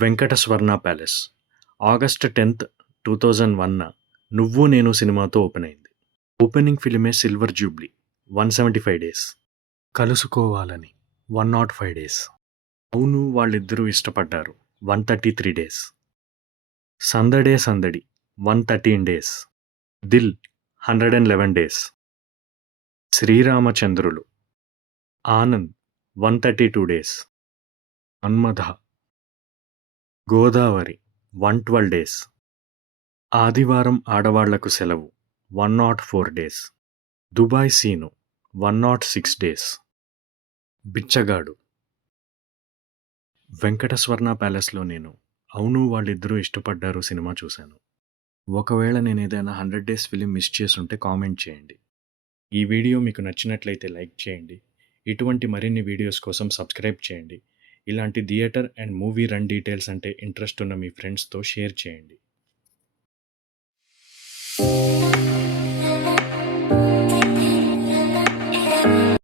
వెంకట స్వర్ణ palace August 10th 2001 నువ్వు నేను సినిమాతో ఓపెన్ అయింది. ఓపెనింగ్ ఫిలిమే సిల్వర్ జూబ్లీ 175 డేస్, కలుసుకోవాలని 105 డేస్, అవును వాళ్ళిద్దరూ ఇష్టపడ్డారు 133 డేస్, సందడే సందడి 113 డేస్, దిల్ 111 డేస్, శ్రీరామచంద్రులు ఆనంద్ 132 డేస్, మన్మథ గోదావరి 112 డేస్, ఆదివారం ఆడవాళ్లకు సెలవు 104 డేస్, దుబాయ్ సీను 106 డేస్, బిచ్చగాడు. వెంకట స్వర్ణ ప్యాలెస్లో నేను అవును వాళ్ళిద్దరూ ఇష్టపడ్డారు సినిమా చూశాను. ఒకవేళ నేను ఏదైనా 100 డేస్ ఫిలిం మిస్ చేసుంటే కామెంట్ చేయండి. ఈ వీడియో మీకు నచ్చినట్లయితే లైక్ చేయండి. ఇటువంటి మరిన్ని వీడియోస్ కోసం సబ్స్క్రైబ్ చేయండి. ఇలాంటి theatre and movie run details అంటే ఇంట్రెస్ట్ ఉన్న మీ ఫ్రెండ్స్తో షేర్ చేయండి.